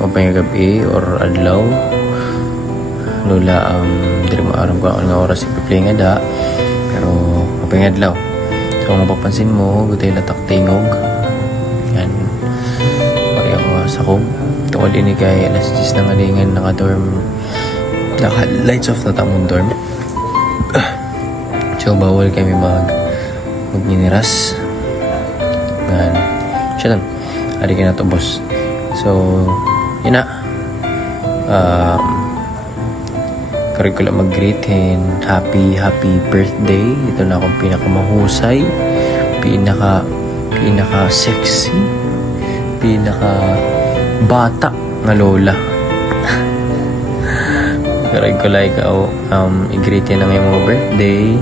mapay gabi or adlaw. Lola, dili mo aram ko ang oras ipi-play nga da. Pero mapay adlaw. So kung mapapansin mo, gutay latak tingog. Yan. Pari ako sa kong. Tungkol ini kay alas 10 na ngalingan naka-dorm. Naka-lights off na tamong dorm. So bawal kami magniniras. Yan. Siya lang. Hari ka na to, boss. So, yun na. Karoon ko lang mag-greetin. Happy birthday. Ito na akong pinakamahusay. Pinaka-sexy. Pinaka-bata na lola. Karoon ko lang ikaw i-greetin na ngayong mga birthday.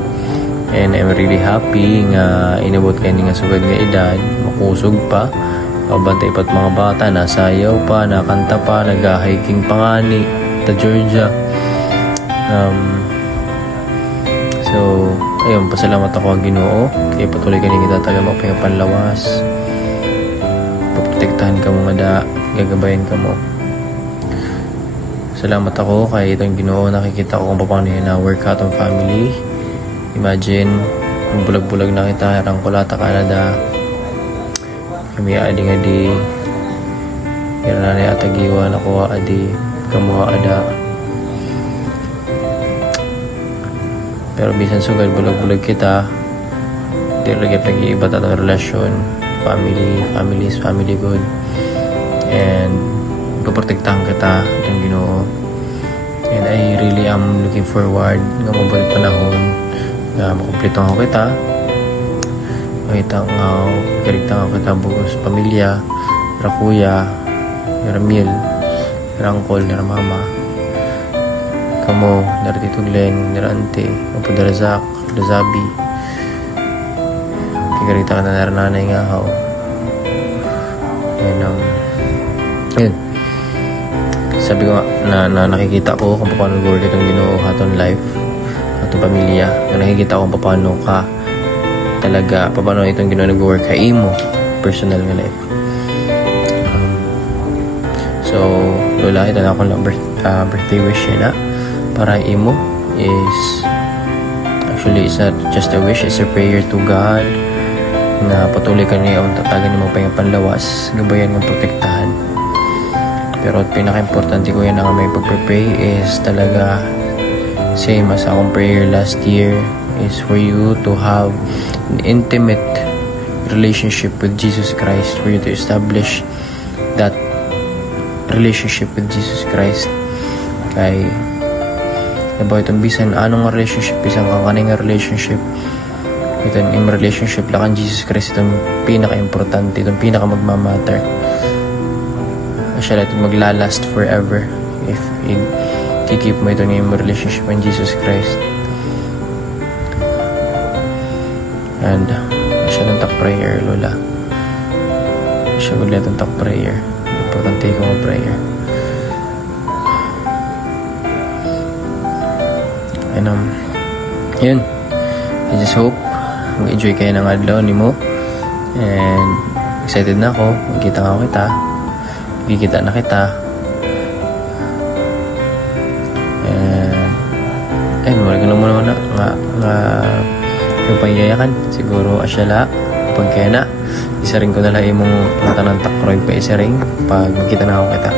And I'm really happy nga inabot kayo nga sugad nga edad. Makusog pa. Pabantay pa't mga bata. Nasayaw pa, nakanta pa, nag-hiking pangani ta Georgia. So, ayun, pasalamat ako ang Ginoo. Kaya patuloy ka nang itatagal mo panlawas. Paprotektahan ka mo nga da, gagabayan ka mo. Salamat ako kay itong Ginoo. Nakikita ko kung paano yun na work out ang family. Imagine, kung bulag-bulag na kita, harang kulata Canada. Kami adi-adi. Pero nanay atagiwa na kuha adi. Kamuha ada. Pero bisan sugad bulag-bulag kita. Di lagi iba tatang relasyon. Family is family good. And paprotektahan kita itong Ginoo. And I really am looking forward nga mabalik panahon na makumpleto ako kita. Makita nga karigtang ako kita bugos pamilya, ra kuya, ra Mil, ra uncle, ra mama. Kamo, ra Tito Glenn, ra ante, apo ra Zach, ra Zabi. Karigtang ka na ra nanay nga haw. And yun. Sabi ko na nakikita ko kung paano nag-work itong Ginoo haton life, haton pamilya. Nakikita ko kung paano ka talaga, paano itong Ginoo nag-work ka imo personal nga life. So lola, ito na akong birthday wish na para imo is actually it's not just a wish, it's a prayer to God na patuloy ka niya ang tatagan mo pa yung panlawas, gabayan ng protektahan. Pero pinaka-importante ko yan na may pag-pray is talaga same as akong prayer last year is for you to have an intimate relationship with Jesus Christ, for you to establish that relationship with Jesus Christ. Kay nabaw itong bisan anong relationship, bisan kang kaning relationship, itong relationship lang kan Jesus Christ, itong pinaka-importante, itong pinaka-magmamatter. Siya ito maglalast forever if i-keep mo ito yung relationship with Jesus Christ. And siya itong talk prayer, lola. Siya magla itong talk prayer. Importante ko ang prayer. And yun, I just hope mag-enjoy kayo ng adlaw ni mo. And excited na ako, magkita nga kita. Kikita na kita. And wala ka naman nga yung pangyayakan siguro asyala pag kaya na isa rin ko na lang imong tanang takroy pa isa rin pag magkita na ako kita.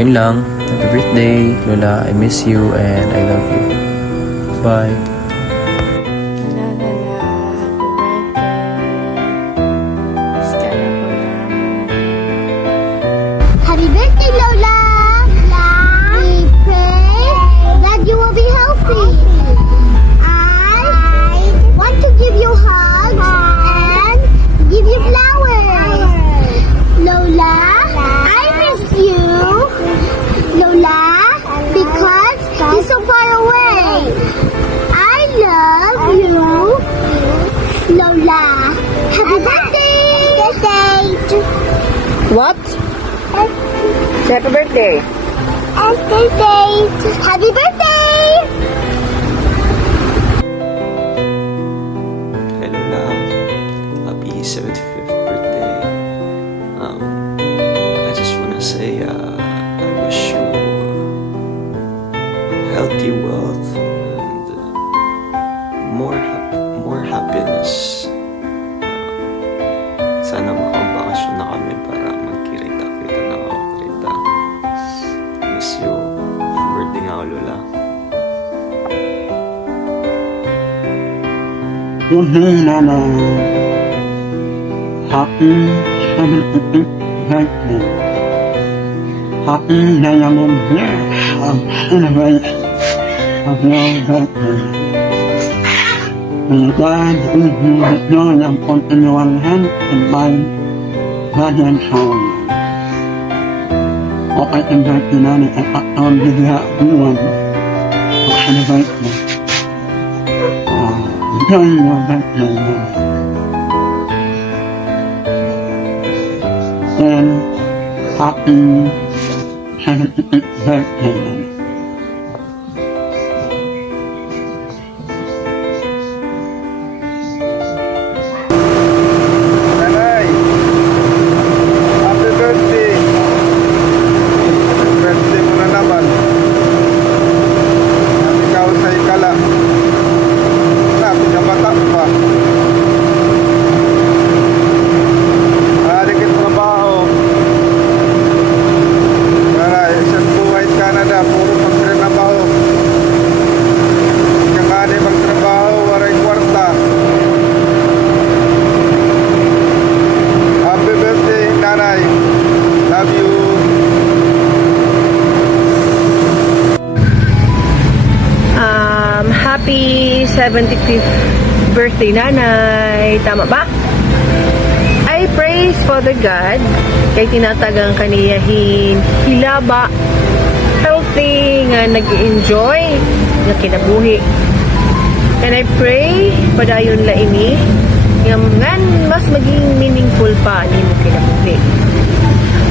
Yun lang. Happy birthday lola, I miss you and I love you. Bye. Happy birthday, Lola! We pray that you will be healthy. I want to give you hugs and give you flowers. Lola, I miss you. Lola, because you're so far away. I love you. Lola, happy birthday! What? Happy birthday. Happy birthday! Hello lang. Happy 75th birthday. I just Good day, Nana. Happy 75th birthday. Happy diamond year of celebration of your birthday. May God give you the joy of continual health and mind, body and soul. Okay, ang birthday namin ay patuloy bigla buwan of celebration. Enjoy your birthday, Nana. And happy 75th birthday, Nana. Nanay, happy birthday. Happy birthday mo na naman. At ikaw sa ikala. Na, pinabata pa. Maaari kang trabaho. Nanay, isang buhay Canada, puro magtrabaho. Kung maaari magtrabaho, waray kwarta. Happy birthday, Nanay. Love you. Happy 75th birthday, Nanay. Tama ba? I praise Father God kay tinatagang kaniyahin hilaba healthy nga nag-enjoy nga kinabuhi. And I pray padayon la ini nga mas maging meaningful pa ni mo kinabuhi.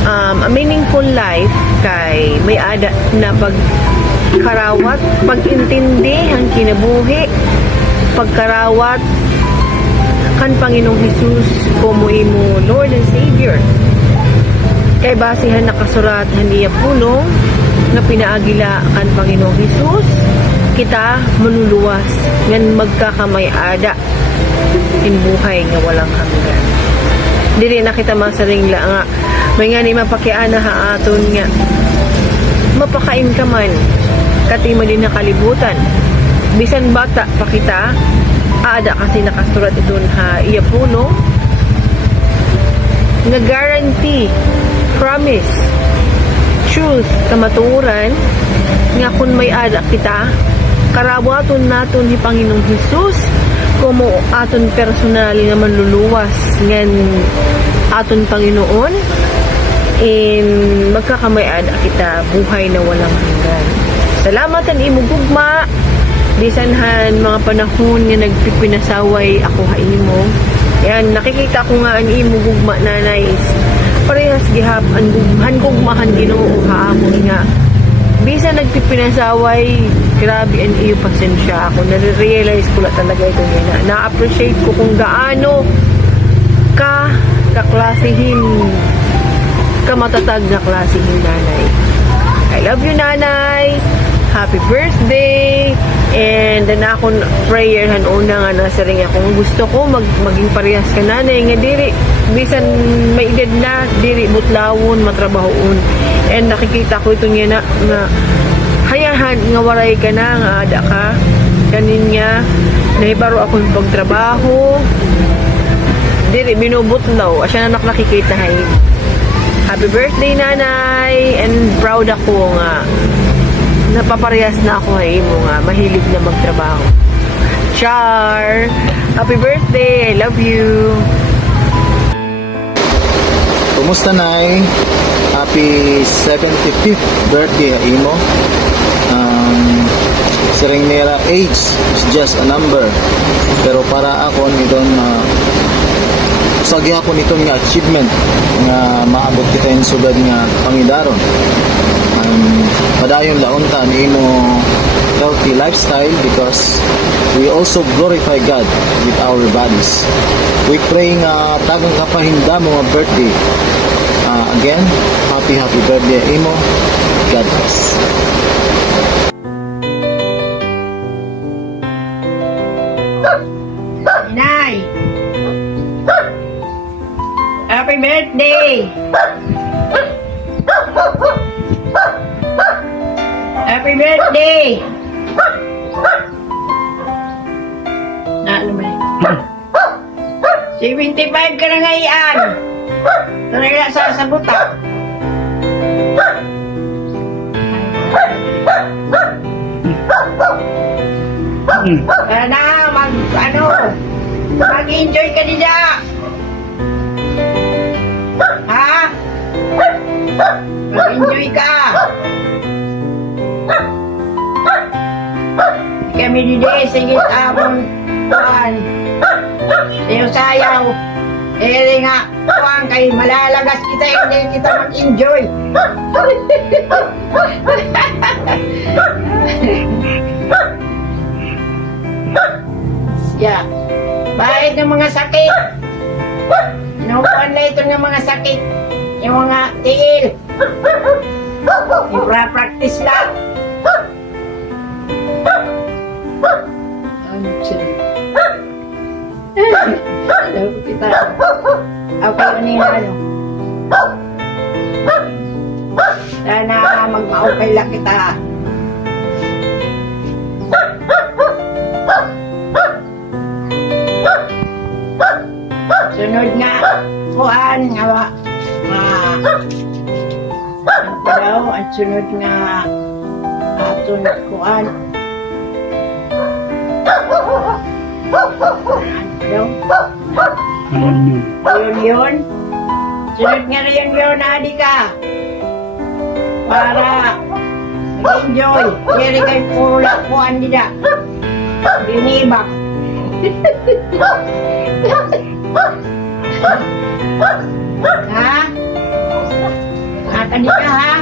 A meaningful life kay may ada na pagkarawat, pag-intindi ang kinabuhi, pagkarawat kan Panginoong Hesus como imo Lord and Savior. Kay basihan nakasurat haniya pulong nga pinaagila kan Panginoong Hesus, kita manuluwas ngan magkakamay-ada in buhay nga walang hanggan. Dili na kita masaringla nga may nga ni mapakiana ha aton nga mapakain ka man kati mo din nakalibutan bisan bata pa kita ada kasi nakasurat ito ha iya puno nga guarantee promise truth kamaturan nga kung may ada kita karawaton naton ni Panginoong Hesus como aton personal nga manluluwas ngan aton Panginoon in magkakamay-ada kita buhay na walang hanggan. Salamat ang imo gugma bisanhan mga panahon nga nagpipinasaway ako ha imo. Yan nakikita ko nga ang imo gugma nanay parehas gihap ang gugmahan Ginoo ha ako nga bisan nagpipinasaway grabe ang iyo pasensya ako nare-realize ko la talaga ito nga na-appreciate ko kung gaano ka kaklasihin kamatatag na klasihin nanay. I love you nanay. Happy birthday. And na akong prayer una nga nasa ring akong gusto ko maging parehas ka nanay nga diri bisan may edad na diri butlawon matrabahoon. And nakikita ko ito nga hayahan nga waray ka na nga ada ka kanin nga nahibaro ako yung pagtrabaho diri binubutlaw asya na nakikita hay. Happy birthday nanay and proud ako nga napaparehas na ako ay mo nga mahilig na magtrabaho. Char! Happy birthday! I love you! Kumusta nay? Happy 75th birthday imo. Siring nila age is just a number. Pero para ako nidon sagya ko nito nga achievement nga maabot kita yung sugad nga pangidaron. Padayon launta ni imo healthy lifestyle because we also glorify God with our bodies. We pray nga tagang kapahinda mo nga birthday. Again, happy birthday imo. God bless. Nay! Happy birthday! Happy birthday! Ano ba? 75 ka na ngayon. Talaga sasabutan. Kaya na, mag-enjoy ka nila. Ha? Mag-enjoy ka. Kami dito, sige tamon. Sayaw-sayaw. Nga, kuwang kay malalagas kita, hindi kita mag-enjoy. Yeah. Bahit ng mga sakit. Inuupuan na ito ng mga sakit. Yung mga tiil. Ipra-practice lang. Kita. Okay, ano yung ano? Sana magma-okay lang kita. Sunod nga, kuhan nga ano pa daw, at sunod nga sunod kuhan. Ano pa daw? Yun. Sunod nga rin yun, adi ka. Para enjoy. Kaya kay puro lakuan nila. Dinibak. Ha? Tadi ka ha?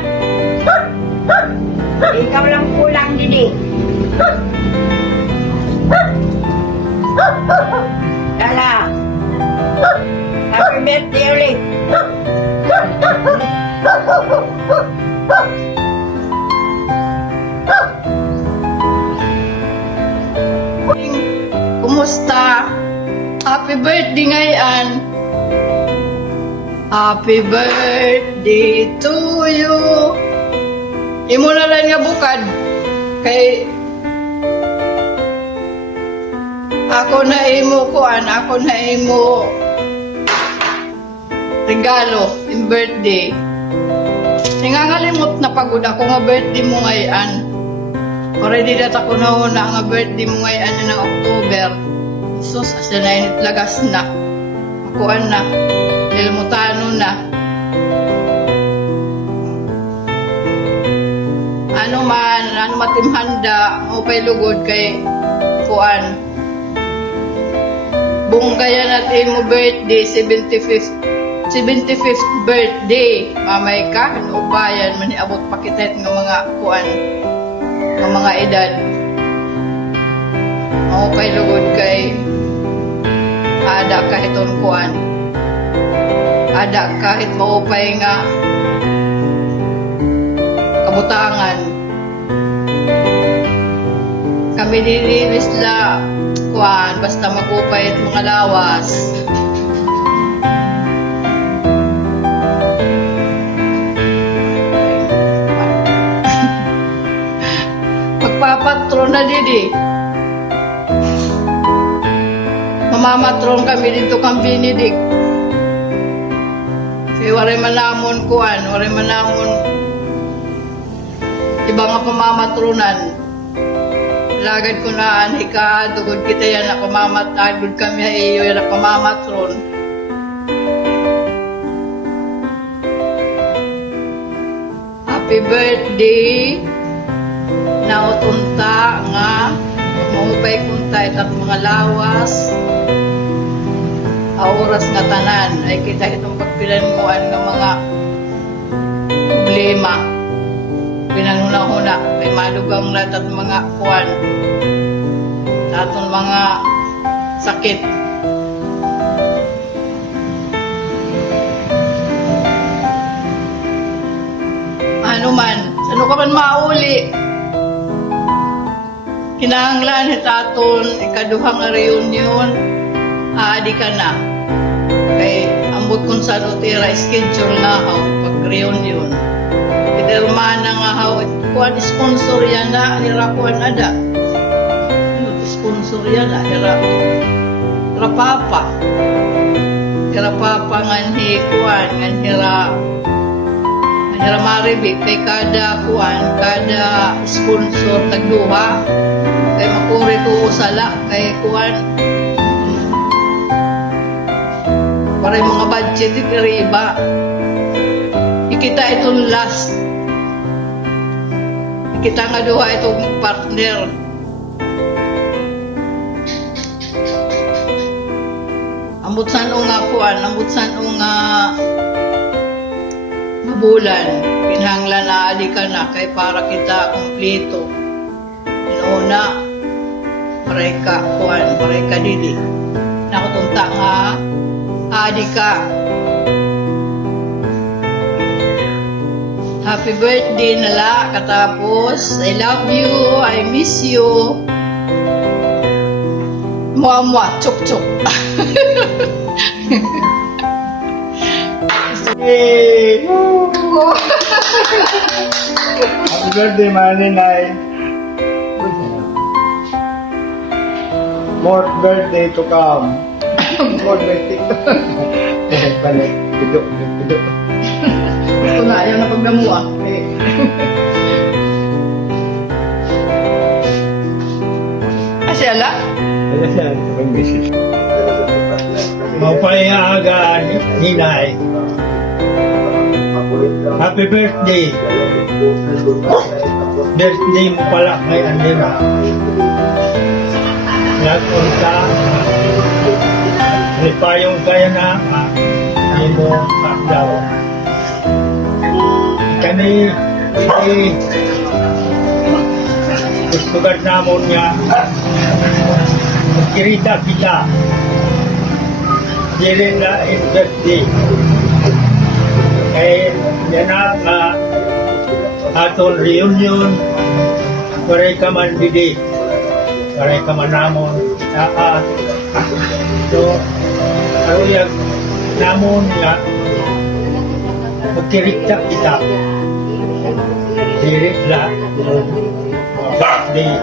Ikaw lang kulang dini. Kala. Happy birthday ulit. Kumusta? Happy birthday ngayon. Happy birthday to you. Imo na lang nga bukad. Kay ako na imo kuan, ako na imo regalo in birthday. Nangangalimot na pagod ako nga birthday mo ngayon. Already dat ako na una nga birthday mo ngayon ng October. Sus, asa na init lagas na. Kuan na. Ilmutano na. Ano matimhanda, upay lugod kay kuan. Bunggayan natin mo birthday, 75th birthday. Mamay ka, upayan, maniabot pakitet ng mga kuan, ng mga edad. Upay lugod kay ada kahit kuan. Ada kahit maupay nga kabutangan. Kami dinilis la kuan basta magupay at mga lawas. Magpapatron na didi. Mamamatron kami dito kang Benedict. Kaya waray manamon kuan, waray manamon iba nga pamamatronan. Lagad ko na ani ka, tugod kita yan na pamamatagod kami iyo yan na pamamatron. Happy birthday na utunta nga mahupay kunta itang mga lawas. Oras nga tanan ay kita itong pagpilanmuan ng mga problema. Pinanuna-huna kay malugang lahat at mga kuwan, atong mga sakit. Ano ka man mauli, kinahanglan aton ikaduhang reunion, aadi ka na. Kay ambot kung sa tira schedule na haw pag reunion. Iderma na nga haw kuan sponsor yan na hira kuan ada. Sponsor yan na hira rapapa. Rapapa ngan hi kuan ngan hira maribik kay kada kuan kada sponsor tagduha kay makuri ko usala kay kuan para yung mga budget iba ikita itong last ikita nga duha itong partner. Ambutsan o nga kuan, ambutsan o nga mabulan, pinhanglan na adi ka na kay para kita kumplito. Inuuna, maray ka kuan, maray ka didi. Nakutunta nga, adi ka. Happy birthday nala, katapos, I love you, I miss you. Mua, chuk chuk. Hey! Happy birthday, Maninay. More birthday to come. More birthday. Balik. Bidok. Ito na, ayaw na pagdamuha. Asyala? Mapayagan, Ninay. Happy birthday. Birthday mo pala kay Andira. Nagpunta. May payong kaya na hindi mo daw. Kani gustugan namon niya magkirita kita. Dili na in birthday. Kaya yan na aton reunion. Paray ka man didi. Paray ka man namon. So, karuyag namon nga magkirita kita. Dili na birthday.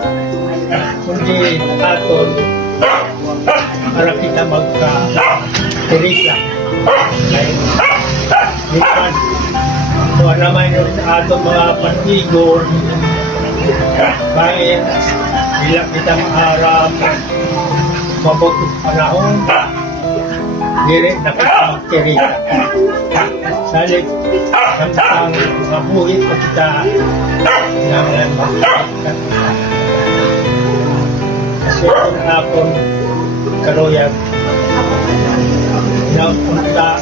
Kundi aton para kita magka-kirita. Kaya minsan, kung naman yung atong mga pantigor, kahit bilang kita maharap, mabuting panahon, dili na kita magkirita. Salit, samtang mabuhit pa kita ng magkirita. Kasi kung hapon, karuyag, na punta,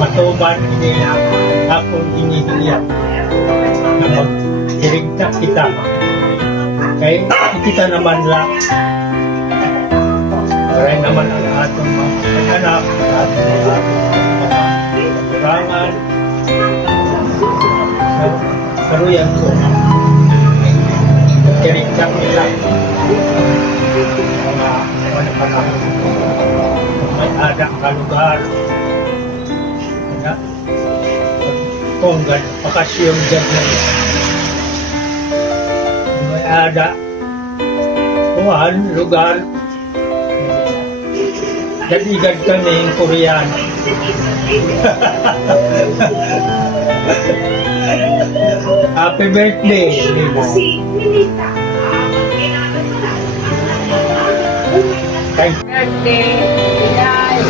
matuban, hindi hapon hinihiliyan na magkirigta kita. Kaya kita naman lang, para naman ang atong mga anak, atong mga kurangan, sa karuyag ko, magkirigta kita. Mga panahon, may ada ka lugar, kung bakasyon dyan na may ada kuhan, lugar dadigad ka na yung Koreano. Happy birthday, Lina. Thank you. Birthday, guys.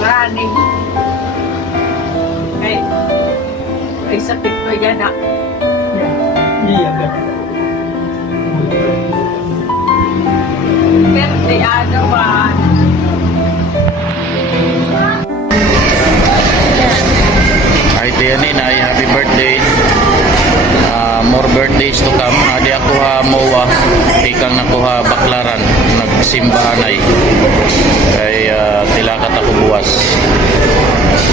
Running. Ay sakit ko yan ah. Iya, Birthday ano ba? Hi Tianinay, happy birthday. More birthdays to come. Adi ako ha mowa, ikang nakuha baklaran, nagsimbahanay. Kay tilakat ako buwas.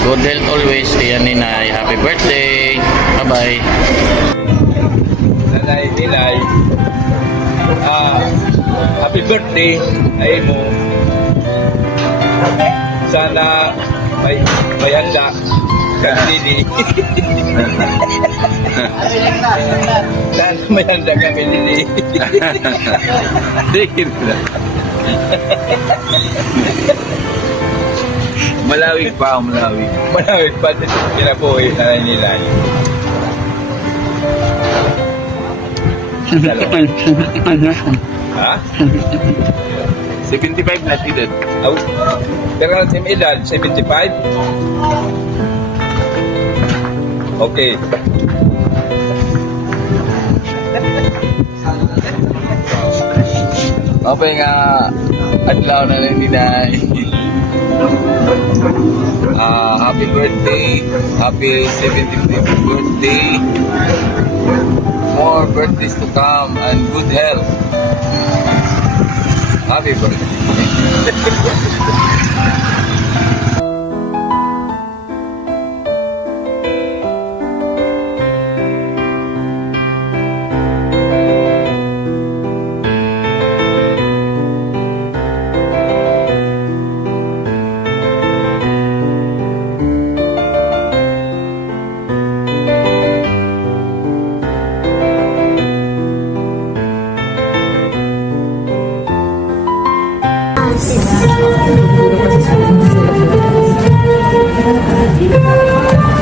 Good health always, Tianinay. Happy birthday. Bye-bye. Nilay. Happy birthday ay mo. Sana may handa Didi. Saan may handa kami, Didi? Didi. Malawig pa, malawig. Malawig pa, kinabuhi na nila. 75 years old. Ha? 75 na tidad. Pero ang same edad, 75? Okay. Okay nga, adlaw na lang nila. Happy birthday. Happy 75th birthday. More birthdays to come and good health. Happy birthday. Thank you.